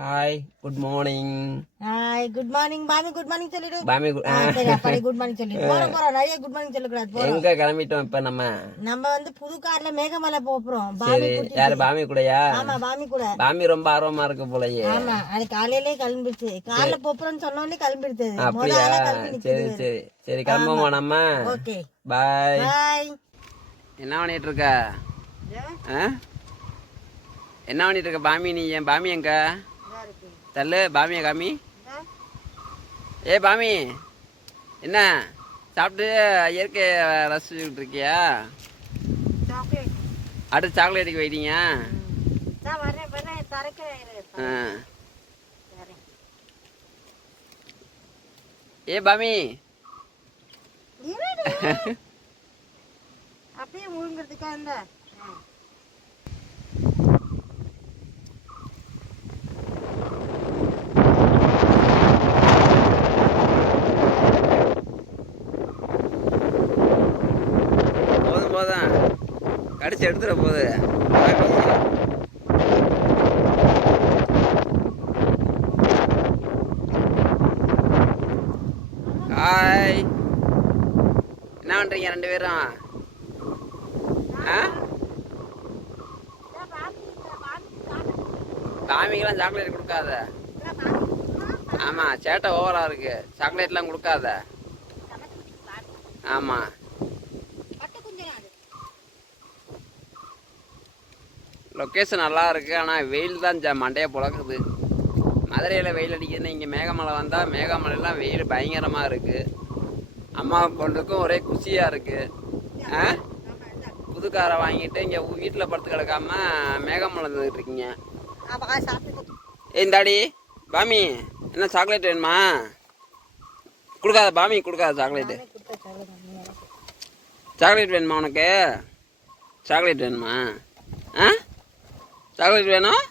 Hi good morning. Hi good morning. Pami good morning சொல்லிடு. பாமி சரி அப்படி குட் மார்னிங் சொல்லிடு. போறோம் நிறைய குட் மார்னிங் சொல்ல கூடாது. எங்க கிளம்பிட்டோம் இப்ப நம்ம வந்து புது கார்ல மேகமலை போறோம். சரி யாரு பாமி கூடயா? ஆமா பாமி கூட. பாமி ரொம்ப ஆர்வமா இருக்கு போலயே. ஆமா அது காலையிலே கிளம்பிடுச்சு. கார்ல போறோம்னு சொன்ன உடனே கிளம்பிடுச்சு. அப்படியா? சரி சரி சரி கிளம்புவோமா நம்ம. Okay bye. பாய். என்ன பண்ணிட்டு இருக்க? என்ன பண்ணிட்டு இருக்க பாமி? நீ என் பாமி எங்க தள்ளு பாமியா காமி. ஏ பாமி என்ன சாப்பிட்டு இயற்கை ரசிச்சுட்டு இருக்கியா? அடுத்து சாக்லேட்டுக்கு போயிட்டீங்க. ஏ பாமி அப்படியே முழுங்கிறதுக்கா இந்த போதும் கடிச்சு எடுத்துட போகுது. ஹாய் என்ன பண்றீங்க ரெண்டு பேரும்? பாமிக்கெல்லாம் சாக்லேட் கொடுக்காத. ஆமா சேட்டை ஓவரா இருக்கு. சாக்லேட்லாம் கொடுக்காத. ஆமா லொக்கேஷன் நல்லா இருக்கு. ஆனால் வெயில் தான் மண்டையை புழக்குது. மதுரையில் வெயில் அடிக்குதுன்னு இங்கே மேகமலை வந்தால் மேகமலைலாம் வெயில் பயங்கரமாக இருக்குது. அம்மா பொண்ணுக்கும் ஒரே குஷியாக இருக்குது. புது காரை வாங்கிட்டு இங்கே வீட்டில் படுத்து கிடக்காம மேகமலை வந்துட்டு இருக்கீங்க. இந்தாடி பாமி என்ன சாக்லேட் வேணுமா? கொடுக்காத பாமி கொடுக்காத சாக்லேட்டு. சாக்லேட் வேணுமா உனக்கு? சாக்லேட் வேணுமா? சாக்லேட் வேணும்.